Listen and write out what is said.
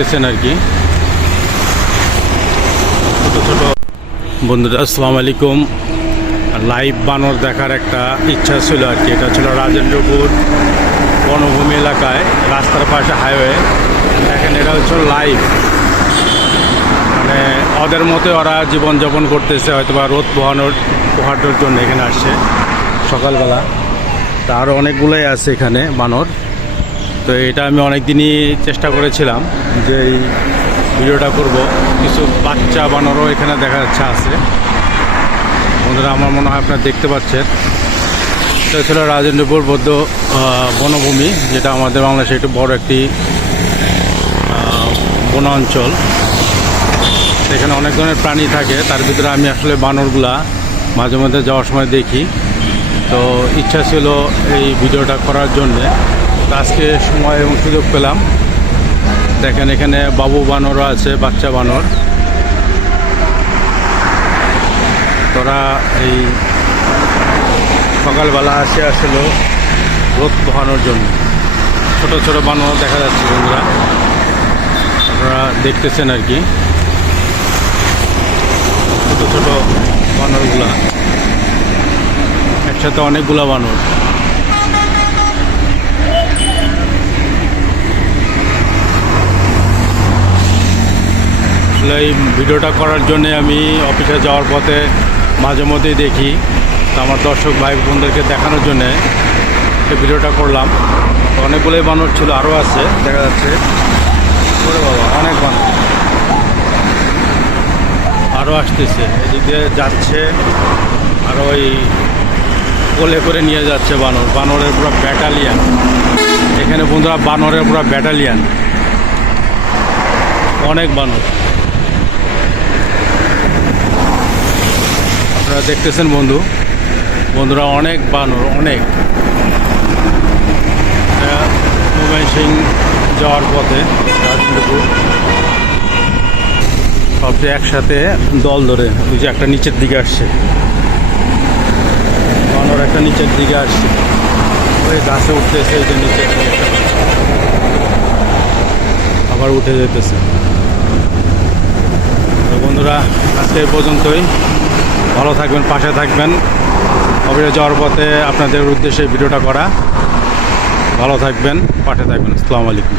দেখতেছেন আর কি ছোট ছোট বন্ধুরা। আসসালামু আলাইকুম। লাইভ বানর দেখার একটা ইচ্ছা ছিল আর কি। এটা ছিল রাজেন্দ্রপুর বনভূমি এলাকায়, রাস্তার পাশে হাইওয়ে। দেখেন এটা হচ্ছে লাইভ, মানে ওদের মতো ওরা জীবনযাপন করতেছে, হয়তো বা রোদ পোহানোর জন্য এখানে আসছে সকালবেলা। তা আরও অনেকগুলোই আছে এখানে বানর। তো এটা আমি অনেক দিনই চেষ্টা করেছিলাম যে এই ভিডিওটা করব। কিছু বাচ্চা বানরও এখানে দেখা যাচ্ছে আছে বন্ধুরা। আমার মনে হয় আপনারা দেখতে পাচ্ছেন, এটা ছিল রাজেন্দ্রপুর বনভূমি, যেটা আমাদের বাংলাদেশে একটু বড় একটি বনাঞ্চল। এখানে অনেক ধরনের প্রাণী থাকে, তার ভিতরে আমি আসলে বানরগুলা মাঝে মধ্যে যাওয়ার সময় দেখি। তো ইচ্ছা ছিল এই ভিডিওটা করার জন্যে। আজকে সময় এবং সুযোগ পেলাম। দেখেন এখানে বাবু বানরও আছে, বাচ্চা বানর। তোরা এই সকালবেলা আসলে রোদ পোহানোর জন্য। ছোট ছোট বানর দেখা যাচ্ছে বন্ধুরা, আপনারা দেখতেছেন আর কি ছোট ছোট বানরগুলা। একসাথে অনেকগুলা বানর। এই ভিডিওটা করার জন্য আমি অফিসে যাওয়ার পথে মাঝে মধ্যেই দেখি। তো আমার দর্শক ভাই বোনদেরকে দেখানোর জন্যে এই ভিডিওটা করলাম। তো অনেকগুলোই বানর ছিল, আরও আছে দেখা যাচ্ছে। ওরে বাবা, অনেক বানর আরও আসতেছে, এদিকে যাচ্ছে। আর ওই কোলে করে নিয়ে যাচ্ছে বানরের পুরো ব্যাটালিয়ান। এখানে বন্ধুরা বানরের পুরো ব্যাটালিয়ান, অনেক বানর আপনারা দেখতেছেন বন্ধুরা, অনেক বানর, অনেক। ময়মনসিং যাওয়ার পথে রাজেন্দ্রপুর সবচেয়ে একসাথে দল ধরে, ওই যে একটা নিচের দিকে আসছে বানর, একটা নিচের দিকে আসছে, ওই গাছে উঠতেছে, এই যে নিচের দিকে আবার উঠে যেতেছে। তো বন্ধুরা, আজকে এই পর্যন্তই। ভালো থাকবেন, পাশে থাকবেন। অফিসে যাওয়ার পথে আপনাদের উদ্দেশ্যে ভিডিওটা করা। ভালো থাকবেন, পাশে থাকবেন। আসসালামু আলাইকুম।